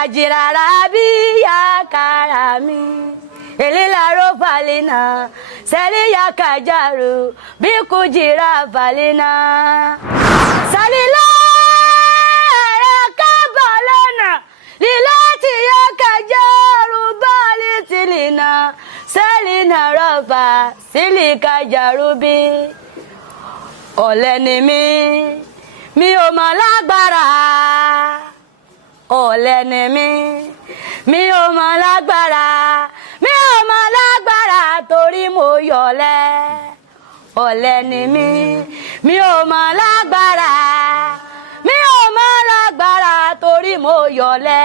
ajirara biya karami elilaro valina seliya kajaru bikujira valina salila kabalana lilati ya kajaru balitilina selina roba silika jarubi ọ̀lẹ ni mi ò mọ̀ lágbára ọ̀lẹ ni mi ò mọ̀ lágbára mi ò mọ̀ lágbára torí mo yọ̀lẹ ọ̀lẹ ni mi ò mọ̀ lágbára mi ò mọ̀ lágbára torí mo yọ̀lẹ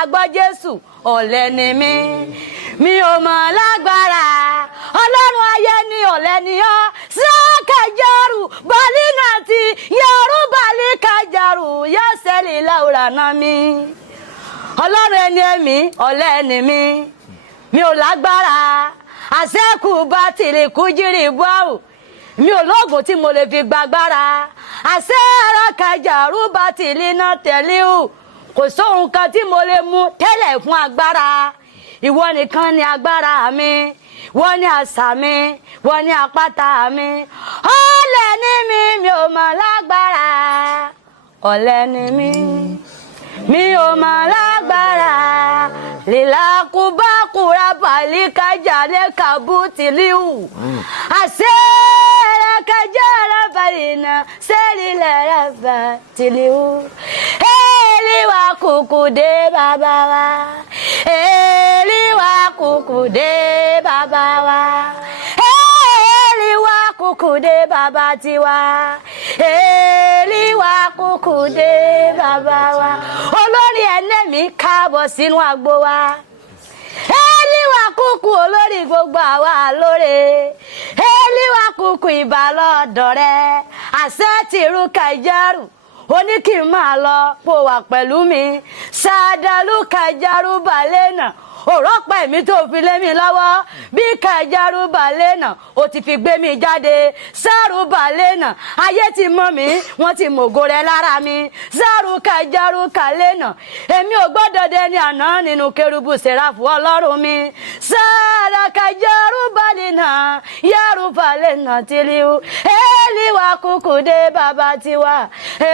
agbọ́ Jésù ọ̀lẹ ni mi ò mọ̀ lágbára ọlọ́run ayé ni ọ̀lẹ ni ọ́ sakajaru balinati yaru balikajaru yaseli laura nami ọlọ́run ẹni ẹ̀mí ọ̀lẹ ni mi ò lágbára àṣẹ́kù bá tìlì kújírì bọ́ọ̀ mi ò lóògùn tí mo lè fi gbàgbára àṣẹ ara kajaru bá tìlì náà tẹ̀lé o kò sóhun kan tí mo lè mú tẹ́lẹ̀ fún agbára ìwọ nìkan ni agbára mi wọ́n ní àṣà mi wọ́n ní àpáta mi ọ̀lẹ ni mi ò mọ̀ lágbára ọ̀lẹ ni mi ò mọ̀ lágbára lílàkúbákúra pàlíkájà lẹ́kàbútìlíù àṣẹ́rẹ́kájà rábàlìnà sẹ́lílẹ̀ rábàtìlíù èlíwà kùkù dé bàbá wa èlíwà kùkù dé bàbá wa èlíwà kùkù dé bàbá tiwa èlíwà kùkù dé bàbá wa olórí ẹlẹ́mìí káàbọ̀ sínú agbo wa èlíwà kùkù olórí gbogbo àwa lóore èlíwà kùkù ìbálòdọ̀ rẹ àṣẹ tìrú kàjárù ó ní kí n máa lọ pò wà pẹ̀lú mi ṣàdálù kàjárù balẹ̀ náà òrọ́pẹ́ mi tó fi lé mi lọ́wọ́ bí kẹjárú balẹ̀ náà ó ti fi gbé mi jáde sáàrù balẹ̀ náà ayé ti mọ̀ mí wọ́n ti mògo rẹ lára mi sáàrù kẹjárú kalẹ̀ náà èmi ò gbọ́dọ̀ dẹni àná nínú kérúbù sẹ́ráfù ọlọ́run mi sáàrà kẹjárú balẹ̀ náà yàrú balẹ̀ náà tìlíù èlíwà kúkú dé bàbá tiwa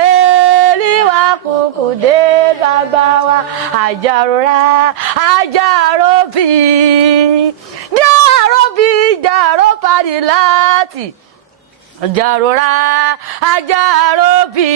èlíwà kúkú dé bàbá wa àjàrora àjàróbì jàróbì àjàrora àjàróbì